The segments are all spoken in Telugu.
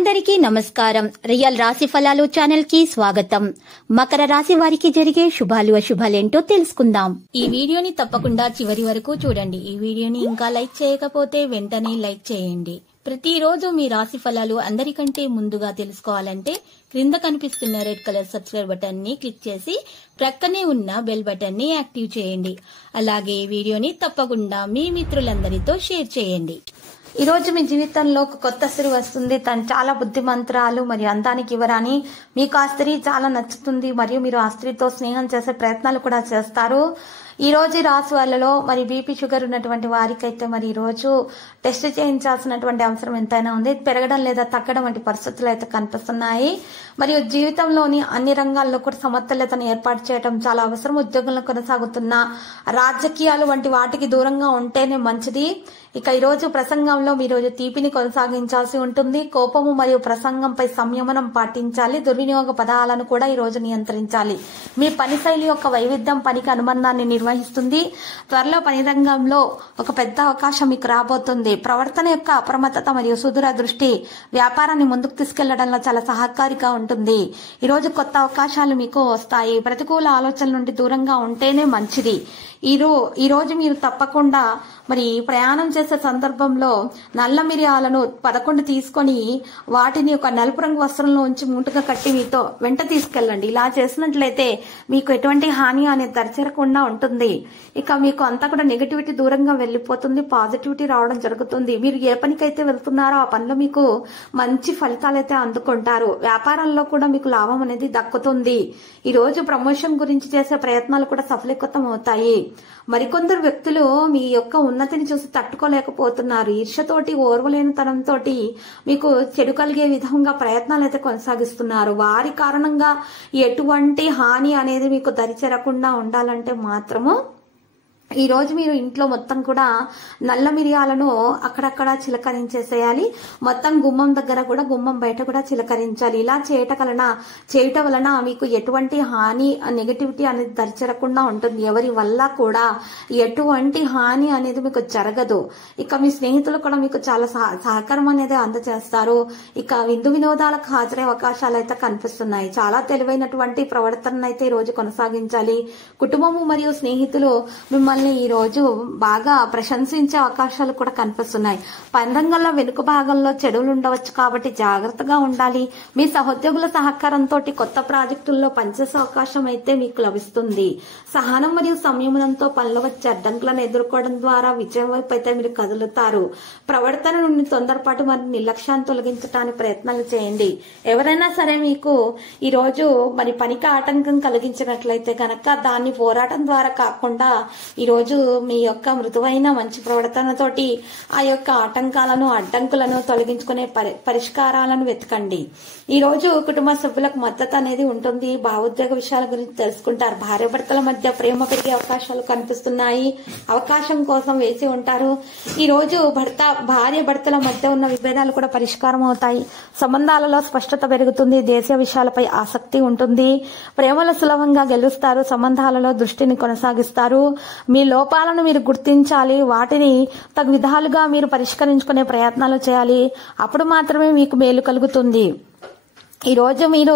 అందరికీ నమస్కారం. రియల్ రాశి ఫలాలు ఛానల్ కి స్వాగతం. మకర రాశి వారికి జరిగే శుభాలు అశుభాలేంటో తెలుసుకుందాం. ఈ వీడియోని తప్పకుండా చివరి వరకు చూడండి. ఈ వీడియోని ఇంకా లైక్ చేయకపోతే వెంటనే లైక్ చేయండి. ప్రతిరోజు మీ రాశి ఫలాలు అందరికంటే ముందుగా తెలుసుకోవాలంటే క్రింద కనిపిస్తున్న రెడ్ కలర్ సబ్స్క్రైబ్ బటన్ ని క్లిక్ చేసి ప్రక్కనే ఉన్న బెల్ బటన్ ని యాక్టివ్ చేయండి. అలాగే ఈ వీడియోని తప్పకుండా మీ మిత్రులందరితో షేర్ చేయండి. ఈ రోజు మీ జీవితంలో ఒక కొత్త స్త్రీ వస్తుంది. తను చాలా బుద్ధిమంతురాలు మరియు అందానికి ఇవ్వరాని. మీకు ఆ స్త్రీ చాలా నచ్చుతుంది మరియు మీరు ఆ స్త్రీతో స్నేహం చేసే ప్రయత్నాలు కూడా చేస్తారు. ఈ రోజు ఈ రాశి వాళ్ళలో మరి బీపీ షుగర్ ఉన్నటువంటి వారికైతే మరి ఈ రోజు టెస్ట్ చేయించాల్సినటువంటి అవసరం ఎంతైనా ఉంది. పెరగడం లేదా తగ్గడం వంటి పరిస్థితులు అయితే కనిపిస్తున్నాయి. మరియు జీవితంలోని అన్ని రంగాల్లో కూడా సమతుల్యతను ఏర్పాటు చేయడం చాలా అవసరం. ఉద్యోగంలో కొనసాగుతున్న రాజకీయాలు వంటి వాటికి దూరంగా ఉంటేనే మంచిది. ఇక ఈ రోజు ప్రసంగంలో మీ రోజు తీపిని కొనసాగించాల్సి ఉంటుంది. కోపము మరియు ప్రసంగంపై సంయమనం పాటించాలి. దుర్వినియోగ పదాలను కూడా ఈ రోజు నియంత్రించాలి. మీ పని శైలి యొక్క వైవిధ్యం పనికి అనుబంధాన్ని నిర్వహిస్తుంది. త్వరలో పని రంగంలో ఒక పెద్ద అవకాశం మీకు రాబోతుంది. ప్రవర్తన యొక్క అప్రమత్తత మరియు సుదూర దృష్టి వ్యాపారాన్ని ముందుకు తీసుకెళ్లడంలో చాలా సహకారిగా ఉంటుంది. ఈ రోజు కొత్త అవకాశాలు మీకు వస్తాయి. ప్రతికూల ఆలోచనల నుండి దూరంగా ఉంటేనే మంచిది. ఈ రోజు మీరు తప్పకుండా మరి ప్రయాణం చేసే సందర్భంలో నల్ల మిరియాలను 11 తీసుకొని వాటిని ఒక నలుపు రంగు వస్త్రంలో ఉంచి మూటగా కట్టి మీతో వెంట తీసుకెళ్ళండి. ఇలా చేసినట్లయితే మీకు ఎటువంటి హాని అనేది దరిచేరకుండా ఉంటుంది. ఇక మీకు అంతా కూడా నెగటివిటీ దూరంగా వెళ్లిపోతుంది. పాజిటివిటీ రావడం జరుగుతుంది. మీరు ఏ పనికైతే వెళ్తున్నారో ఆ పనిలో మీకు మంచి ఫలితాలైతే అందుకుంటారు. వ్యాపారంలో కూడా మీకు లాభం అనేది దక్కుతుంది. ఈ రోజు ప్రమోషన్ గురించి చేసే ప్రయత్నాలు కూడా సఫలీకృతం అవుతాయి. మరికొందరు వ్యక్తులు మీ యొక్క ఉన్నతిని చూసి తట్టుకోలేకపోతున్నారు. ఈర్ష్యతోటి ఓర్వలేనితనంతో మీకు చెడు కలిగే విధంగా ప్రయత్నాలు అయితే కొనసాగిస్తున్నారు. వారి కారణంగా ఎటువంటి హాని అనేది మీకు దరిచేరకుండా ఉండాలంటే మాత్రము ఈ రోజు మీరు ఇంట్లో మొత్తం కూడా నల్ల మిరియాలను అక్కడక్కడ చిలకరించేసేయాలి. మొత్తం గుమ్మం దగ్గర కూడా గుమ్మం బయట కూడా చిలకరించాలి. ఇలా చేయటం వలన మీకు ఎటువంటి హాని నెగటివిటీ అనేది దరిచేరకుండా ఉంటుంది. ఎవరి వల్ల కూడా ఎటువంటి హాని అనేది మీకు జరగదు. ఇక మీ స్నేహితులు కూడా మీకు చాలా సహకారం అనేది అందజేస్తారు. ఇక విందు వినోదాలకు హాజరయ్యే అవకాశాలు అయితే కనిపిస్తున్నాయి. చాలా తెలివైనటువంటి ప్రవర్తన అయితే ఈ రోజు కొనసాగించాలి. కుటుంబము మరియు స్నేహితులు మిమ్మల్ని ఈ రోజు బాగా ప్రశంసించే అవకాశాలు కూడా కనిపిస్తున్నాయి. పని రంగంలో వెనుక భాగంలో చెడులు ఉండవచ్చు కాబట్టి జాగ్రత్తగా ఉండాలి. మీ సహోద్యోగుల సహకారంతో కొత్త ప్రాజెక్టుల్లో పనిచేసే అవకాశం అయితే మీకు లభిస్తుంది. సహనం మరియు సంయమనంతో పనులు వచ్చే అడ్డంకులను ఎదుర్కోవడం ద్వారా విజయం వైపు అయితే మీరు కదులుతారు. ప్రవర్తన నుండి తొందరపాటు మరియు నిర్లక్ష్యాన్ని తొలగించడానికి ప్రయత్నాలు చేయండి. ఎవరైనా సరే మీకు ఈ రోజు మరి పనికి ఆటంకం కలిగించినట్లయితే గనక దాన్ని పోరాటం ద్వారా కాకుండా ఈ రోజు మీ యొక్క మృదువైన మంచి ప్రవర్తనతోటి ఆ యొక్క ఆటంకాలను అడ్డంకులను తొలగించుకునే పరిష్కారాలను వెతకండి. ఈ రోజు కుటుంబ సభ్యులకు మద్దతు అనేది ఉంటుంది. భావోద్వేగ విషయాల గురించి తెలుసుకుంటారు. భార్యాభర్తల మధ్య ప్రేమ పెరిగే అవకాశాలు కనిపిస్తున్నాయి. అవకాశం కోసం వేసి ఉంటారు. ఈ రోజు భార్య భర్తల మధ్య ఉన్న విభేదాలు కూడా పరిష్కారం అవుతాయి. సంబంధాలలో స్పష్టత పెరుగుతుంది. దేశీయ విషయాలపై ఆసక్తి ఉంటుంది. ప్రేమలో సులభంగా గెలుస్తారు. సంబంధాలలో దృష్టిని కొనసాగిస్తారు. మీ లోపాలను మీరు గుర్తించాలి. వాటిని తగు విధాలుగా మీరు పరిష్కరించుకునే ప్రయత్నాలు చేయాలి. అప్పుడు మాత్రమే మీకు మేలు కలుగుతుంది. ఈ రోజు మీరు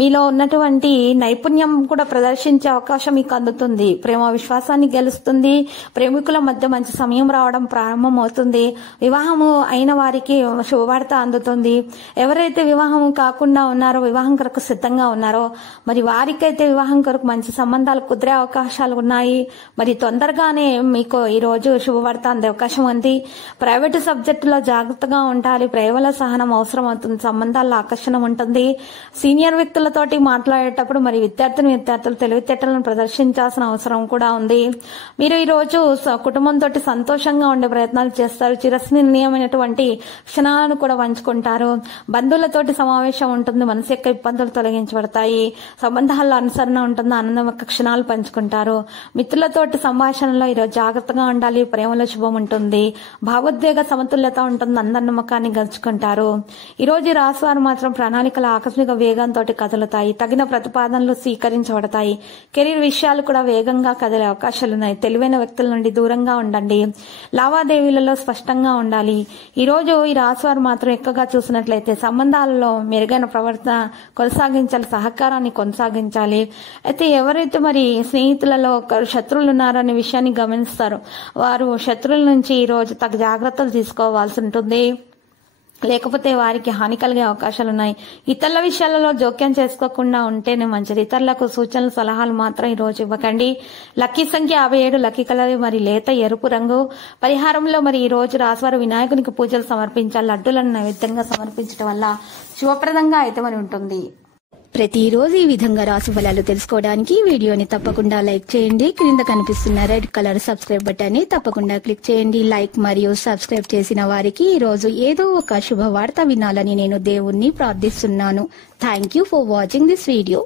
మీలో ఉన్నటువంటి నైపుణ్యం కూడా ప్రదర్శించే అవకాశం మీకు అందుతుంది. ప్రేమ విశ్వాసాన్ని గెలుస్తుంది. ప్రేమికుల మధ్య మంచి సమయం రావడం ప్రారంభం అవుతుంది. వివాహము అయిన వారికి శుభవార్త అందుతుంది. ఎవరైతే వివాహం కాకుండా ఉన్నారో వివాహం కొరకు సిద్ధంగా ఉన్నారో మరి వారికైతే వివాహం కొరకు మంచి సంబంధాలు కుదిరే అవకాశాలు ఉన్నాయి. మరి తొందరగానే మీకు ఈ రోజు శుభవార్త అందే అవకాశం ఉంది. ప్రైవేటు సబ్జెక్టులో జాగ్రత్తగా ఉండాలి. ప్రేమల సహనం అవసరం అవుతుంది. సంబంధాల్లో ఆకర్షణ ఉంటుంది. సీనియర్ వ్యక్తులతోటి మాట్లాడేటప్పుడు మరి విద్యార్థులు తెలివితేటలను ప్రదర్శించాల్సిన అవసరం కూడా ఉంది. మీరు ఈ రోజు కుటుంబంతో సంతోషంగా ఉండే ప్రయత్నాలు చేస్తారు. చిరస్మరణీయమైనటువంటి క్షణాలను కూడా పంచుకుంటారు. బంధువులతోటి సమావేశం ఉంటుంది. మనసు యొక్క ఇబ్బందులు తొలగించబడతాయి. సంబంధాల్లో అనుసరణ ఉంటుంది. ఆనందం యొక్క క్షణాలు పంచుకుంటారు. మిత్రులతోటి సంభాషణలో ఈరోజు జాగ్రత్తగా ఉండాలి. ప్రేమలో శుభం ఉంటుంది. భావోద్వేగ సమతుల్యత ఉంటుంది. అందరి నమ్మకాన్ని గెలుచుకుంటారు. ఈ రోజు రాశి వారు మాత్రం ప్రణాళికలు ఆకస్మిక వేగంతో కదులుతాయి. తగిన ప్రతిపాదనలు స్వీకరించబడతాయి. కెరీర్ విషయాలు కూడా వేగంగా కదిలే అవకాశాలున్నాయి. తెలివైన వ్యక్తుల నుండి దూరంగా ఉండండి. లావాదేవీలలో స్పష్టంగా ఉండాలి. ఈ రోజు ఈ రాశి వారు మాత్రం ఎక్కువగా చూసినట్లయితే సంబంధాలలో మెరుగైన ప్రవర్తన కొనసాగించాలి, సహకారాన్ని కొనసాగించాలి. అయితే ఎవరైతే మరి స్నేహితులలో ఒకరు శత్రువులు ఉన్నారనే విషయాన్ని గమనిస్తారు. వారు శత్రువుల నుంచి ఈ రోజు తగ్గ జాగ్రత్తలు తీసుకోవాల్సి ఉంటుంది, లేకపోతే వారికి హాని కలిగే అవకాశాలున్నాయి. ఇతరుల విషయాలలో జోక్యం చేసుకోకుండా ఉంటేనే మంచిది. ఇతరులకు సూచనలు సలహాలు మాత్రం ఈ రోజు ఇవ్వకండి. లక్కీ సంఖ్య 57, లక్కీ కలర్ మరి లేత ఎరుపు రంగు. పరిహారంలో మరి ఈ రోజు రాశివారు వినాయకునికి పూజలు సమర్పించాలి. లడ్డూలను నైవేద్యంగా సమర్పించడం వల్ల శుభప్రదంగా అయితే మరి ఉంటుంది. ప్రతిరోజు ఈ విధంగా రాశి ఫలాలు తెలుసుకోవడానికి వీడియోని తప్పకుండా లైక్ చేయండి. క్రింద కనిపిస్తున్న రెడ్ కలర్ సబ్స్క్రైబ్ బటన్ ని తప్పకుండా క్లిక్ చేయండి. లైక్ మరియు సబ్స్క్రైబ్ చేసిన వారికి ఈ రోజు ఏదో ఒక శుభవార్త వినాలని నేను దేవుణ్ణి ప్రార్థిస్తున్నాను. Thank you for watching this video.